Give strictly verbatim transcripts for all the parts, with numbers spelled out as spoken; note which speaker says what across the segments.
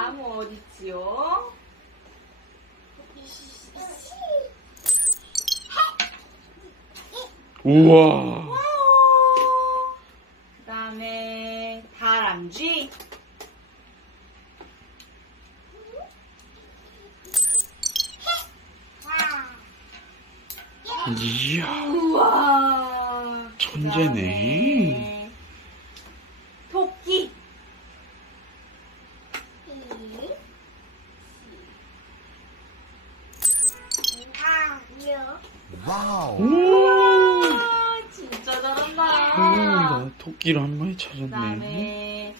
Speaker 1: 나무 어딨지요?
Speaker 2: 우와.
Speaker 1: 그 다음에 다람쥐.
Speaker 2: 이야.
Speaker 1: 우와.
Speaker 2: 천재네.
Speaker 1: 그다음에 토끼.
Speaker 3: 와우.
Speaker 2: 오.
Speaker 1: 아, 진짜 잘한다.
Speaker 2: 오, 토끼를 한 마리 찾았네.
Speaker 1: 그다음에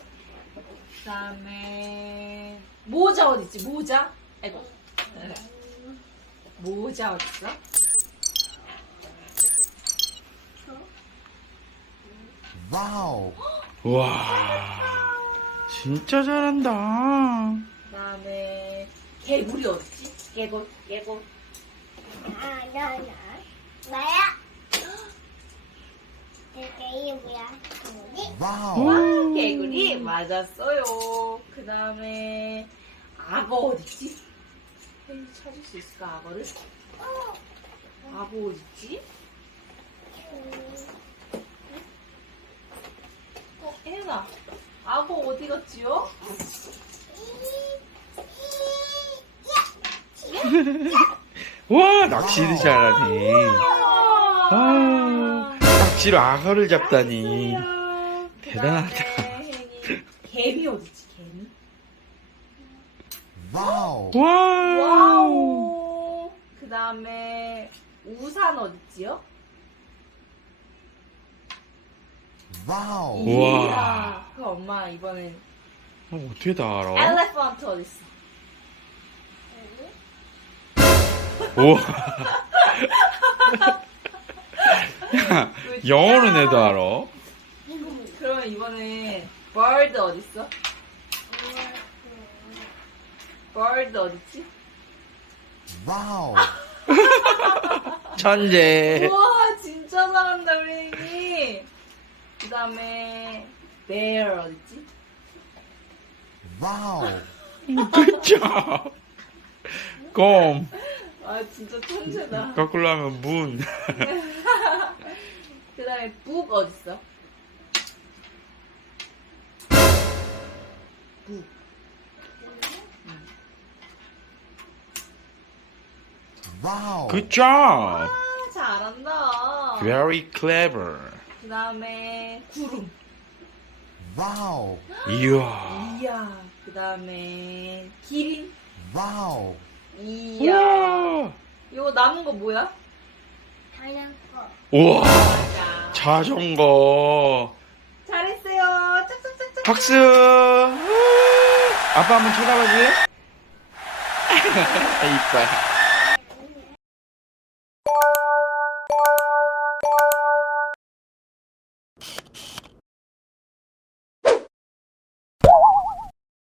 Speaker 1: 그다음에 모자 어딨지? 모자? 아이고. 모자 어딨어?
Speaker 3: 와우.
Speaker 2: 와. 진짜 잘한다.
Speaker 1: 그다음에 개구리 어딨지? 개구 개구.
Speaker 4: 아, 나, 나. 나야? 이게 뭐야? 개구리?
Speaker 3: 와우.
Speaker 1: 와, 개구리 맞았어요. 그다음에 악어 어딨지? 혜인이 찾을 수 있을까 악어를? 악어 어딨지? 어, 혜인아, 악어 어디 갔지요?
Speaker 2: 와, 낚시도 잘하네.
Speaker 1: 아,
Speaker 2: 아, 낚시로 악어를 잡다니.
Speaker 1: 맞았어요.
Speaker 2: 대단하다.
Speaker 1: 그다음에 혜인이 개미 어딨지? 개미?
Speaker 3: 와우.
Speaker 2: 와.
Speaker 1: 와우. 그 다음에 우산 어딨지요?
Speaker 3: 와우.
Speaker 2: 우와.
Speaker 1: 이야. 그 엄마 이번엔
Speaker 2: 어, 어떻게 다 알아?
Speaker 1: 엘레펀트 어딨어?
Speaker 2: 오. 야, 영어는 해도 알아.
Speaker 1: 그러면 이번에 bird 어딨어? bird 어딨지?
Speaker 3: 와우.
Speaker 2: 천재.
Speaker 1: 우와 진짜 잘한다 우리 혜인이. 그 다음에 bear 어딨지?
Speaker 3: 와우.
Speaker 2: 그쵸. 꼼.
Speaker 1: 아 진짜 천재다.
Speaker 2: 거꾸로 하면 문.
Speaker 1: 그 다음에 book 어딨어? book.
Speaker 3: 와우.
Speaker 2: Good job.
Speaker 1: 아 잘한다.
Speaker 2: Very clever.
Speaker 1: 그 다음에 구름.
Speaker 3: 와우.
Speaker 2: 이야.
Speaker 1: 이야. 그 다음에 기린.
Speaker 3: 와우.
Speaker 1: 이야.
Speaker 2: 우와.
Speaker 1: 이거 남은 거 뭐야?
Speaker 4: 자전거.
Speaker 2: 우와.
Speaker 1: 맞아.
Speaker 2: 자전거.
Speaker 1: 잘했어요. 짝짝짝짝.
Speaker 2: 박수. 아빠 한번 쳐다봐 줄래? 이뻐.